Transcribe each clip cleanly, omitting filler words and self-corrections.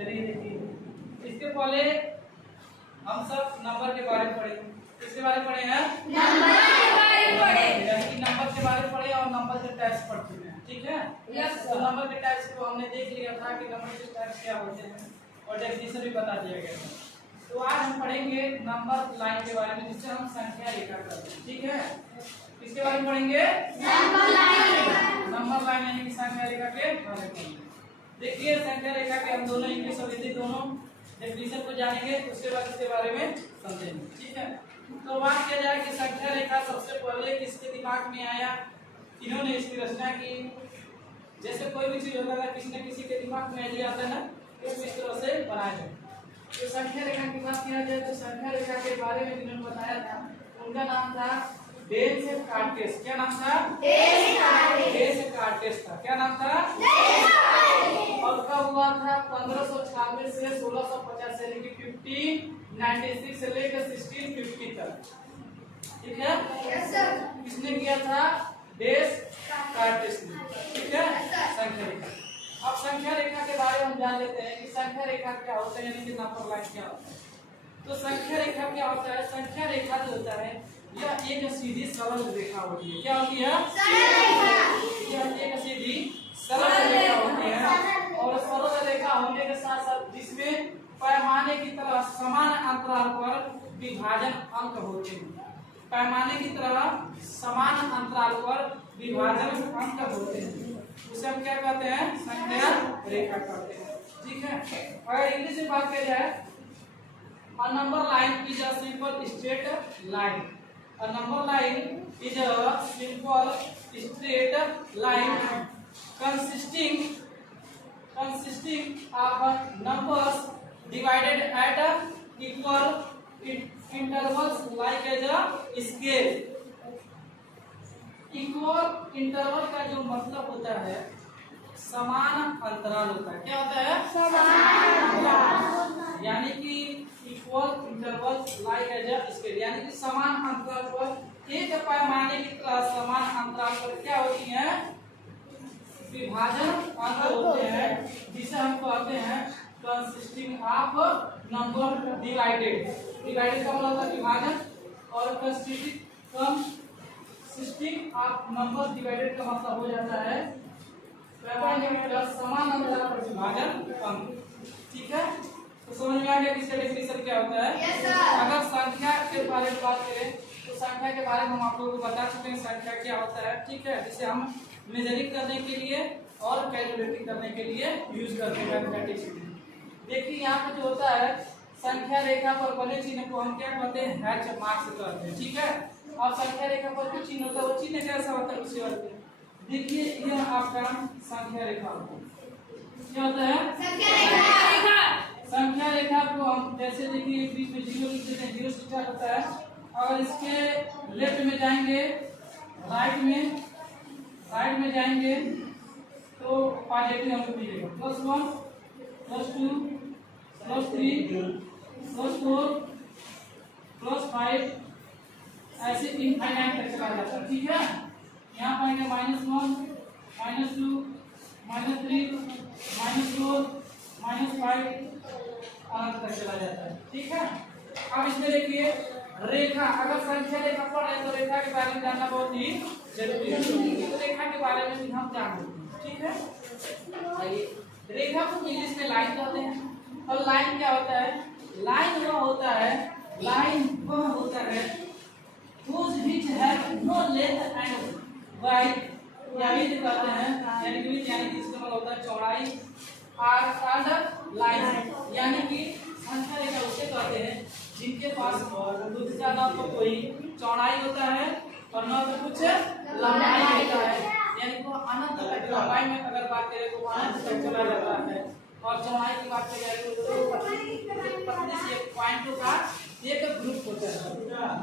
चलिए देखिए, इसके पहले हम सब नंबर के बारे में पढ़ेंगे। किसके बारे में पढ़े हैं? नंबर के बारे में पढ़े। यानी कि नंबर के बारे में पढ़े और नंबर के टाइप्स पढ़ चुके हैं। ठीक है? यस। तो नंबर के टाइप्स को हमने देख लिया था कि नंबर के टाइप्स क्या होते हैं और डेफिनेशन भी बता दिया गया था। तो आज हम पढ़ेंगे नंबर लाइन के बारे में, जिससे हम संख्या रेखा करते हैं। ठीक है? किसके बारे में पढ़ेंगे? Number line. नंबर लाइन यानी कि संख्या रेखा के बारे में पढ़ेंगे। देखिए, संख्या रेखा के हम दोनों इंग्लिश और हिंदी दोनों डेफिनेशन को जानेंगे, उसके बाद इसके बारे में समझेंगे। ठीक है? तो बात किया जाए कि संख्या रेखा सबसे पहले किसके दिमाग में आया, किन्होंने इसकी रचना की। जैसे कोई भी चीज होता है, किसी न किसी के दिमाग में आइडिया आता है ना, तो इस तरह से बनाया जाए। तो संख्या रेखा की बात किया जाए तो संख्या रेखा के बारे में जिन्होंने बताया था, उनका नाम था डेसकार्टेस। क्या नाम था? डेसकार्टेस था। क्या नाम था? और कब हुआ था? 1596 से 1650 यानी कि 1596 से लेकर 1650 तक। ठीक है? Yes sir. किसने किया था? डेसकार्टेस ने। ठीक है? संख्या रेखा। अब संख्या रेखा के बारे में हम जान लेते हैं कि संख्या रेखा क्या होता है, यानी कि नंबर लाइन क्या होता है। तो संख्या रेखा क्या होता है? संख्या रेखा जो होता है यह एक सीधी सरल रेखा होती है। क्या होती है? सरल रेखा। यह एक सीधी सरल रेखा होती है और सरल रेखा होने के साथ साथ जिसमें पैमाने की तरह समान अंतराल पर विभाजन अंक होते हैं। पैमाने की तरह समान अंतराल पर विभाजन अंक होते हैं, उसे हम क्या कहते हैं? संख्या रेखा कहते हैं। ठीक है? अगर इंग्लिश में बात किया जाए, a number line is a simple straight line. A number line is a simple straight line consisting of numbers divided at equal intervals like as a scale. Equal interval का जो मतलब होता है समान अंतराल होता है। क्या होता है? समान अंतराल। यानी कि equal interval like as a scale, यानी कि समान अंतराल पर एक पैमाने की तरह समान अंतराल पर क्या होती है? विभाजन अंक होते हैं, जिसे हम कहते हैं consisting of number divided. Divided का मतलब होता है विभाजन और कंसिस्टिंग ऑफ नंबर डिवाइडेड का मतलब हो जाता है पैमाने की तरह समान अंतराल पर विभाजन अंक। ठीक है? तो समझ में आ गया इसका डेफिनेशन क्या होता है? Yes sir. अगर संख्या के बारे में बात करें तो संख्या के बारे में हम आप लोगों को बता चुके हैं संख्या क्या होता है। ठीक है? जिसे हम मेजरिंग करने के लिए और कैलकुलेटिंग करने के लिए यूज करते हैं मैथमेटिक्स में। देखिए यहाँ पे जो होता है संख्या रेखा पर बने चिन्ह को हम क्या कहते हैं? हैच मार्क से कहते हैं। ठीक है? अब संख्या रेखा पर जो चिन्ह होता है वो चिन्ह कैसा होता है उसे कहते हैं। देखिए यह आपका संख्या रेखा होता है। क्या होता है? संख्या रेखा। संख्या रेखा को हम जैसे देखिए बीच में जीरो लिख देते हैं, जीरो से स्टार्ट होता है। अगर इसके लेफ्ट में जाएंगे, राइट में जाएंगे तो पॉजिटिव अंक मिलेगा, +1 +2 +3 +4 +5 ऐसे इनफाइनाइट तक चला जाता है। ठीक है? यहाँ पाएंगे -1 -2 -3 -4 -5 अनंत तक चला जाता है। ठीक है? अब इसमें देखिए रेखा, अगर संख्या रेखा पढ़े तो रेखा के बारे में जानना बहुत ही जरूरी है। तो रेखा के बारे में भी हम जान लेते हैं। ठीक है? आइए, रेखा को इंग्लिश में लाइन कहते हैं। और लाइन क्या होता है? लाइन वह होता है whose which have no length and width, या भी कहते हैं यानी कि इसका मतलब होता है चौड़ाई और कॉर्डर लाइन, यानी कि संख्या रेखा उसे कहते हैं जिनके पास कुछ ज्यादा तो कोई चौड़ाई होता है और न तो कुछ लंबाई होता है, यानी वो अनंत तक लंबाई में अगर बात करें तो अनंत तक चला जाता है और चौड़ाई की बात करें तो पतली से पॉइंटों का एक ग्रुप होता है।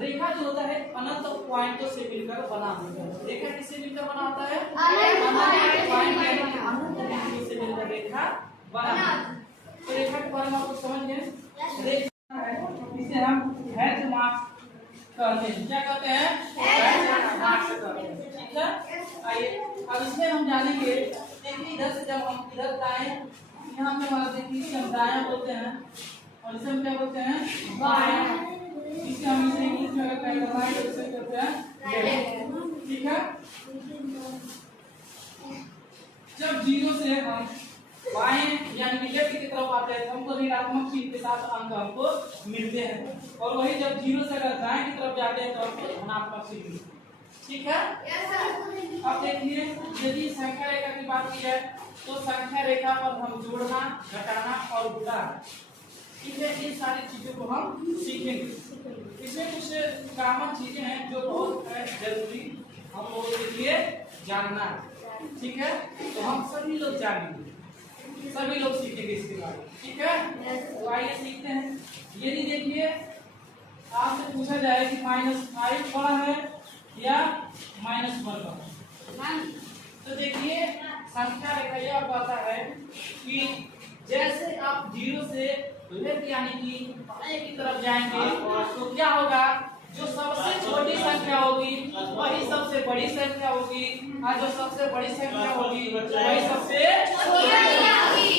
रेखा जो होता है अनंत पॉइंटों से मिलकर बना होता है। रेखा किससे मिलकर बना होता है? अनंत पॉइंट यानी कि अनंत बिंदु से मिलकर रेखा बना। तो रेखा के बारे में आप समझ गए? रेखा है इसे हम हैच मार्क कहते हैं। क्या कहते हैं? हैच मार्क कहते हैं। ठीक है? आइए अब इसमें हम जानेंगे कि इधर से जब हम इधर जाएं यहाँ पे हमारा देखिए इसे हम दायां बोलते हैं और इसे हम क्या बोलते हैं बायां। इसे हम इसे इंग्लिश में अगर कहें तो राइट, इसे कहते हैं लेफ्ट। ठीक है, जब 0 से हम बाएं यानी कि लेफ्ट की तरफ आते हैं तो हमको ऋणात्मक चिन्ह के साथ अंक हमको मिलते हैं, और वही जब 0 से अगर दाएं की तरफ जाते हैं तो हमको धनात्मक चिन्ह मिलते हैं। ठीक है, अब देखिए यदि संख्या रेखा की बात की जाए तो संख्या रेखा पर हम जोड़ना, घटाना और गुणा, इसमें इन सारी चीजों को हम सीखेंगे। इसमें कुछ कॉमन चीजें हैं जो बहुत जरूरी हम लोगों के लिए जानना है। ठीक है, तो हम सभी लोग जानेंगे, सभी लोग सीखेंगे इसके बारे में। ठीक है, तो आइए सीखते हैं। यदि देखिए आपसे पूछा जाए कि -5 बड़ा है या -1 बड़ा है, तो देखिए संख्या रेखा यह बताता है कि जैसे आप 0 से लेफ्ट यानी कि बाएं की तरफ जाएंगे तो क्या होगा, जो सबसे छोटी संख्या होगी वही सबसे बड़ी संख्या होगी, और जो सबसे बड़ी संख्या होगी वही सबसे छोटी होगी।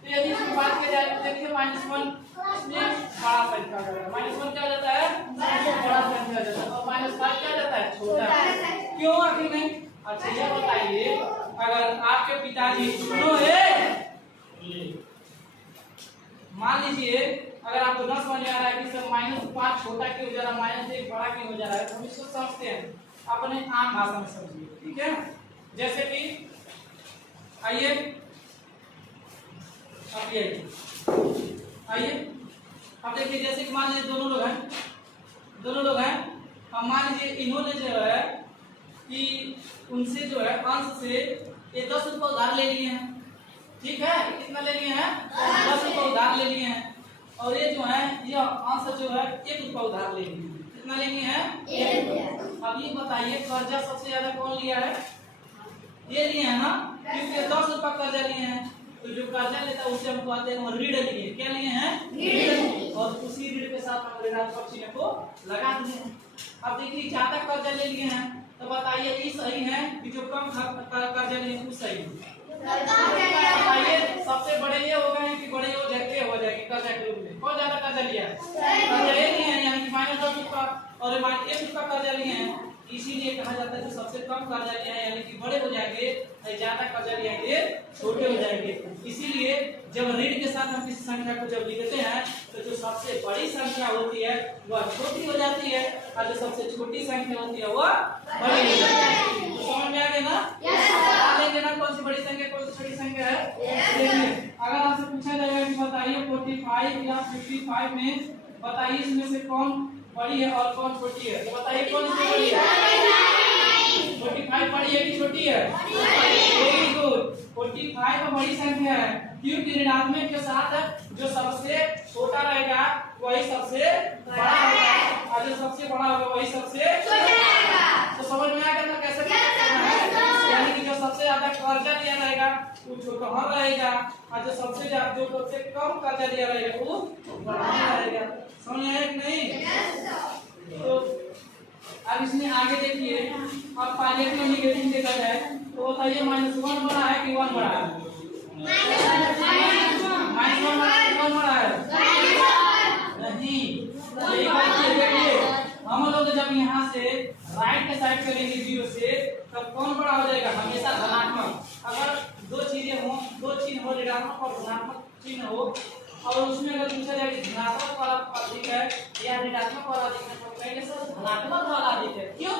तो यदि इसकी बात की जाए तो देखिए -1 इसमें बड़ा संख्या हो जाता है, -1 क्या हो जाता है बड़ा संख्या हो जाता है, और -5 क्या हो जाता है छोटा। क्यों आखिर नहीं? अच्छा ये बताइए, अगर आपके पिताजी सुनो है, मान लीजिए अगर आपको 10 समझ में आ रहा है कि सर -5 छोटा क्यों हो जा रहा है, -1 बड़ा क्यों हो जा रहा है, तो हम इसको समझते हैं, अपने आम भाषा में समझिए। ठीक है, जैसे कि आइए अब देखिए, जैसे कि मान लीजिए दोनों लोग हैं, अब मान लीजिए इन्होंने जो है कि उनसे जो है अंश से ये 10 रुपये उधार ले लिए हैं। ठीक है, कितना ले लिए हैं 10 रुपये उधार ले लिए हैं, और ये जो है ये अंश जो है 1 रुपया उधार ले लिए हैं। कितना ले लिए हैं 1 रुपया। अब ये बताइए कर्जा सबसे ज्यादा कौन लिया है, ये लिए हैं ना, क्योंकि 10 रुपया कर्जा लिए हैं, तो जो कर्जा लेता है उसे हम कहते हैं ऋण लिए। क्या लिए हैं ऋण, और उसी ऋण के साथ हम ऋणात्मक चिन्ह को लगा दिए हैं। अब देखिए ज्यादा कर्जा ले लिए हैं तो बताइए ये सही है कि जो कम कर्जा लिए वो सही है? बताइए सबसे बड़े ये हो गए हैं कि बड़े हो जाएंगे कर्जा के रूप में, कौन ज्यादा कर्जा लिया है? कर्जा ये लिए हैं यानी कि -10 रुपया और -1 रुपया कर्जा लिए हैं, इसीलिए कहा जाता है जो सबसे कम कर्जा लिया है यानी कि बड़े हो जाएंगे, ज्यादा कर्जा लिया है छोटे हो जाएंगे। इसीलिए जब ऋण के साथ हम किसी संख्या को जब लिखते हैं तो जो सबसे बड़ी संख्या होती है वह छोटी हो जाती है, और जो सबसे छोटी संख्या होती है वह बड़ी हो जाती है। तो समझ में आ गया ना? बता देंगे ना कौन सी बड़ी संख्या कौन सी छोटी संख्या है। देखिए अगर आपसे पूछा जाएगा कि बताइए 45 या 55 में बताइए इसमें से कौन बड़ी है और कौन छोटी है, तो बताइए कौन सी बड़ी है? 45 बड़ी है कि छोटी है? वेरी गुड, 45 बड़ी संख्या है, क्योंकि ऋणात्मक के साथ जो सबसे छोटा रहेगा वही सबसे बड़ा होगा, और जो सबसे बड़ा होगा वही सबसे छोटा रहेगा। तो समझ में आ गया ना कैसे करना है? यानी कि जो सबसे ज्यादा कर्जा लिया रहेगा वो छोटा रहेगा, और जो सबसे कम कर्जा लिया रहेगा वो बड़ा रहेगा। समझ में आया कि नहीं? तो अब इसमें आगे देखिए, अब पॉजिटिव और नेगेटिव देखा जाए तो बताइए -1 बड़ा है कि 1 बड़ा है? -1 बड़ा है कि 1 बड़ा है? नहीं, यही बात है। देखिए हम लोग जब यहाँ से राइट के साइड करेंगे 0 से तब कौन बड़ा हो जाएगा? हमेशा धनात्मक। अगर दो चीजें हो, दो चिन्ह हो, ऋणात्मक और धनात्मक चिन्ह हो, और उसमें अगर पूछा जाए कि धनात्मक वाला अधिक है या ऋणात्मक वाला अधिक है, तो कहेंगे सर धनात्मक वाला अधिक है। क्यों?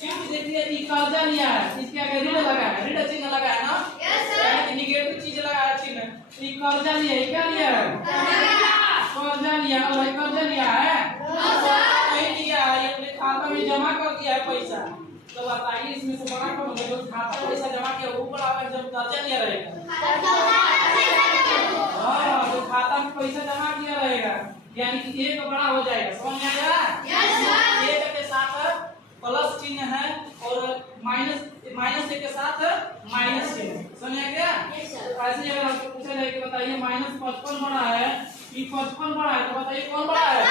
क्योंकि देखिए ये कर्जा लिया है, इसके आगे ऋण लगा है, ऋण चिन्ह लगा है ना, यानी निगेटिव चीज लगा है चिन्ह, तो ये कर्जा लिया है। क्या लिया है? कर्जा लिया। और कर्जा लिया है नहीं लिया है, ये अपने खाता में जमा कर दिया है पैसा। तो बताइए इसमें से बड़ा कौन होगा? जो खाता में पैसा जमा किया वो बड़ा होगा जब कर्जा लिया रहेगा। हाँ, जो खाता में पैसा जमा किया रहेगा यानी कि 1 बड़ा हो जाएगा। समझ में आ गया? 1 के साथ प्लस चिन्ह है और माइनस 1 के साथ माइनस चिन्ह। समझ में आ गया? ऐसे अगर आपको पूछा जाए कि बताइए -55 बड़ा है कि 55 बड़ा है, तो बताइए कौन बड़ा है?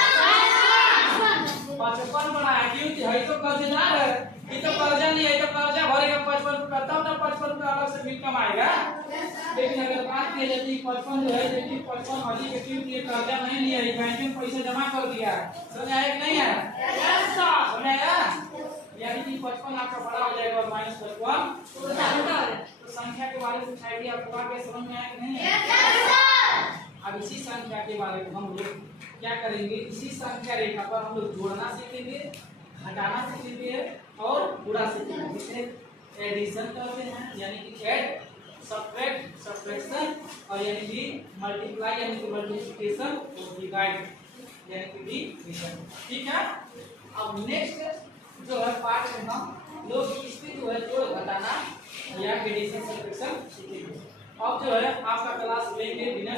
55 बना है क्योंकि है तो कर्जदार है, ये तो कर्जा लिया है तो कर्जा भरेगा 55 रुपया, तब तो 55 रुपया अलग से बिल कमाएगा। लेकिन अगर बात की जाती 55 जो है देखिए 55 हजी के क्योंकि ये कर्जा नहीं लिया है, बैंक में पैसा जमा कर दिया है। समझ आया कि नहीं आया? समझ आया? यानी कि 55 आपका बड़ा हो जाएगा और -55 तो संख्या के बारे में कुछ आइडिया आपको आ गया, समझ में आया कि नहीं? अब इसी संख्या के बारे में हम लोग क्या करेंगे, इसी संख्या रेखा पर हम लोग जोड़ना सीखेंगे, घटाना सीखेंगे और गुणा सीखेंगे। जिसे एडिशन करते हैं यानी कि ऐड, सब्ट्रैक्ट सब्ट्रैक्शन और यानी कि मल्टीप्लाई यानी कि मल्टीप्लिकेशन और डिवाइड यानी कि डिवीजन। ठीक है। अब नेक्स्ट जो है पार्ट में हम लोग इसमें जो है जोड़ घटाना या एडिशन सब्ट्रैक्शन सीखेंगे। अब जो है आपका क्लास लेंगे बिना